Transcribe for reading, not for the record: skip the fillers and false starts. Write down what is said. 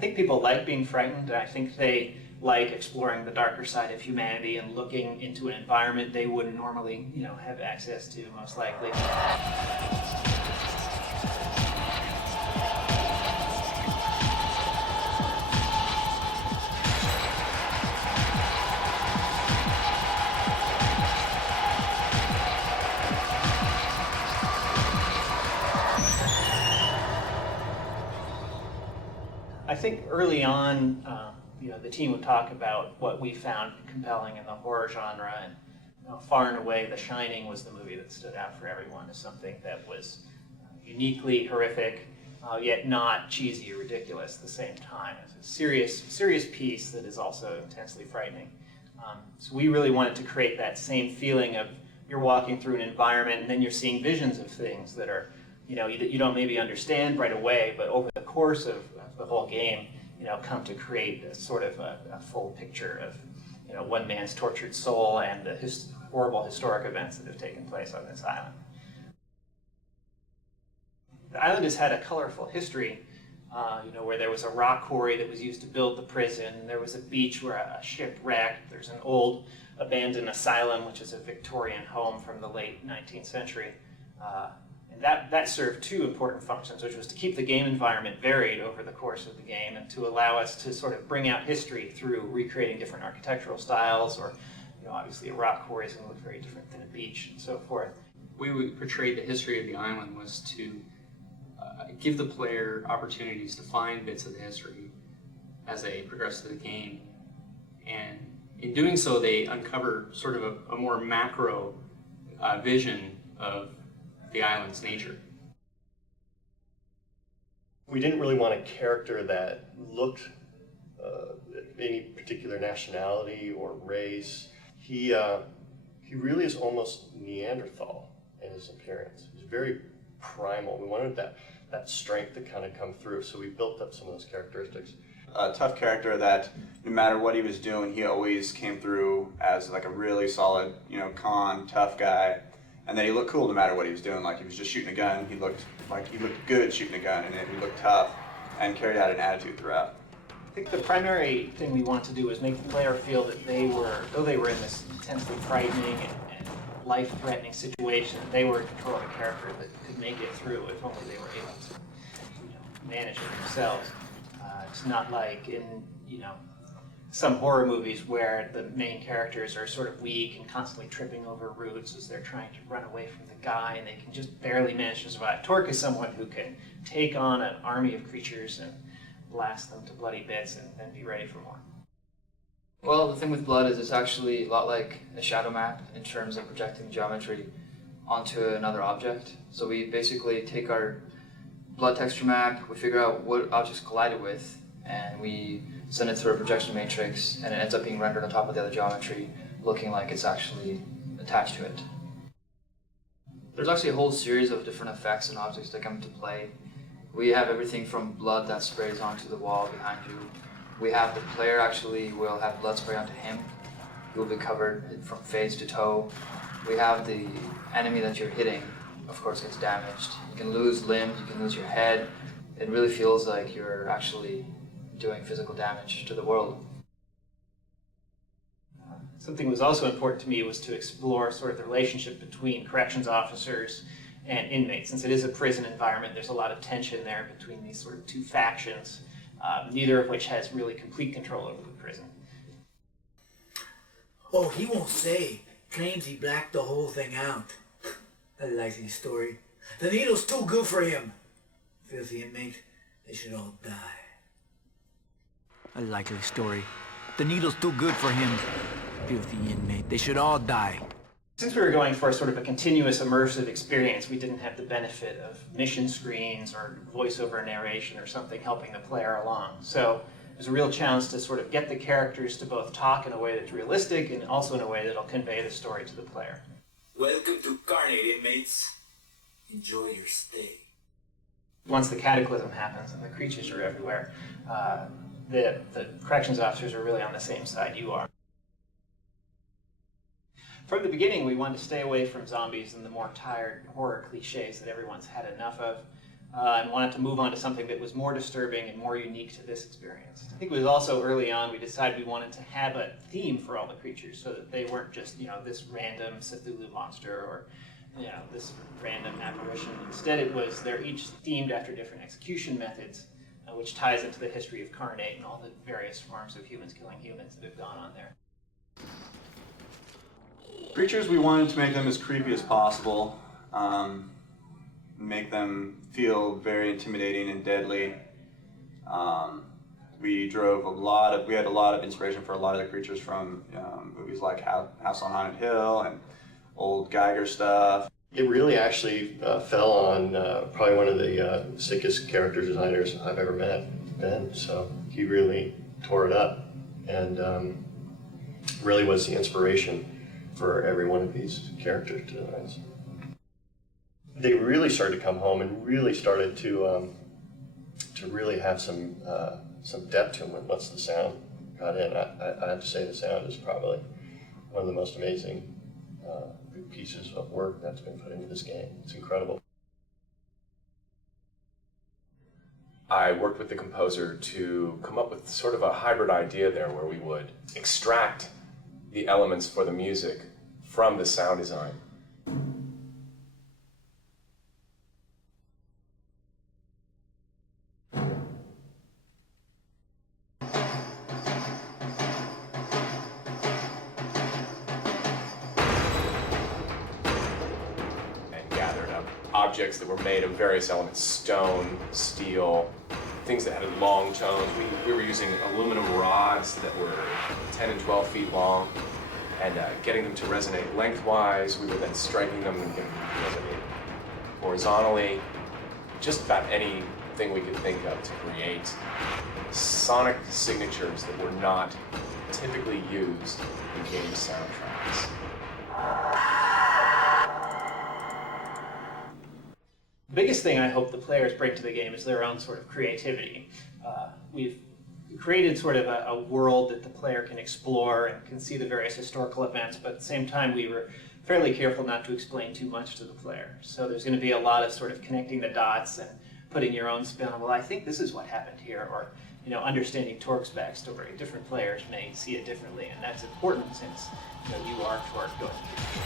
think people like being frightened. I think they like exploring the darker side of humanity and looking into an environment they wouldn't normally, have access to, most likely. I think early on, the team would talk about what we found compelling in the horror genre, and far and away, The Shining was the movie that stood out for everyone as something that was uniquely horrific, yet not cheesy or ridiculous at the same time. It's a serious piece that is also intensely frightening. So we really wanted to create that same feeling of you're walking through an environment and then you're seeing visions of things that are, you don't maybe understand right away, but over the course of the whole game, come to create a sort of a full picture of, one man's tortured soul and the horrible historic events that have taken place on this island. The island has had a colorful history, where there was a rock quarry that was used to build the prison. There was a beach where a ship wrecked. There's an old abandoned asylum, which is a Victorian home from the late 19th century. And that served two important functions, which was to keep the game environment varied over the course of the game and to allow us to sort of bring out history through recreating different architectural styles, or obviously a rock quarry is going to look very different than a beach and so forth. The way we portrayed the history of the island was to give the player opportunities to find bits of the history as they progress through the game. And in doing so, they uncover sort of a more macro vision of the island's nature. We didn't really want a character that looked any particular nationality or race. He really is almost Neanderthal in his appearance. He's very primal. We wanted that strength to kind of come through, so we built up some of those characteristics. A tough character that no matter what he was doing, he always came through as like a really solid, calm, tough guy. And then he looked cool no matter what he was doing. Like he was just shooting a gun, he looked good shooing a gun, and he looked tough and carried out an attitude throughout. I think the primary thing we wanted to do was make the player feel that though they were in this intensely frightening and life-threatening situation, they were in control of a character that could make it through if only they were able to manage it themselves. It's not like in some horror movies where the main characters are sort of weak and constantly tripping over roots as they're trying to run away from the guy, and they can just barely manage to survive. Torque is someone who can take on an army of creatures and blast them to bloody bits and then be ready for more. Well, the thing with Blood is it's actually a lot like a shadow map in terms of projecting geometry onto another object. So we basically take our Blood texture map, we figure out what objects collided with, and we send it through a projection matrix, and it ends up being rendered on top of the other geometry, looking like it's actually attached to it. There's actually a whole series of different effects and objects that come into play. We have everything from blood that sprays onto the wall behind you. We have the player actually will have blood spray onto him. He will be covered from face to toe. We have the enemy that you're hitting, of course, gets damaged. You can lose limbs, you can lose your head. It really feels like you're actually doing physical damage to the world. Something that was also important to me was to explore sort of the relationship between corrections officers and inmates. Since it is a prison environment, there's a lot of tension there between these sort of two factions, neither of which has really complete control over the prison. Oh, he won't say. Claims he blacked the whole thing out. A likely story. The needle's too good for him. Filthy inmate, they should all die. A likely story. The needle's too good for him. Filthy inmate, they should all die. Since we were going for sort of a continuous immersive experience, we didn't have the benefit of mission screens or voiceover narration or something helping the player along. So it was a real challenge to sort of get the characters to both talk in a way that's realistic and also in a way that'll convey the story to the player. Welcome to Carnate, inmates. Enjoy your stay. Once the cataclysm happens and the creatures are everywhere, the corrections officers are really on the same side you are. From the beginning, we wanted to stay away from zombies and the more tired horror cliches that everyone's had enough of. and wanted to move on to something that was more disturbing and more unique to this experience. I think it was also early on we decided we wanted to have a theme for all the creatures so that they weren't just, this random Cthulhu monster or, this random apparition. Instead it was they're each themed after different execution methods, which ties into the history of Carnate and all the various forms of humans killing humans that have gone on there. Creatures, we wanted to make them as creepy as possible, make them feel very intimidating and deadly. We had a lot of inspiration for a lot of the creatures from movies like House on Haunted Hill and old Geiger stuff. It really actually fell on probably one of the sickest character designers I've ever met, Ben. So he really tore it up and really was the inspiration for every one of these character designs. They really started to come home and really started to really have some depth to them once the sound got in. I have to say the sound is probably one of the most amazing pieces of work that's been put into this game. It's incredible. I worked with the composer to come up with sort of a hybrid idea there where we would extract the elements for the music from the sound design. Objects that were made of various elements, stone, steel, things that had long tones. We were using aluminum rods that were 10 and 12 feet long and getting them to resonate lengthwise. We were then striking them and getting them to resonate horizontally. Just about anything we could think of to create sonic signatures that were not typically used in game soundtracks. The biggest thing I hope the players bring to the game is their own sort of creativity. We've created sort of a world that the player can explore and can see the various historical events, but at the same time we were fairly careful not to explain too much to the player. So there's going to be a lot of sort of connecting the dots and putting your own spin on, well, I think this is what happened here, or understanding Torque's backstory. Different players may see it differently, and that's important since you are Torque going through.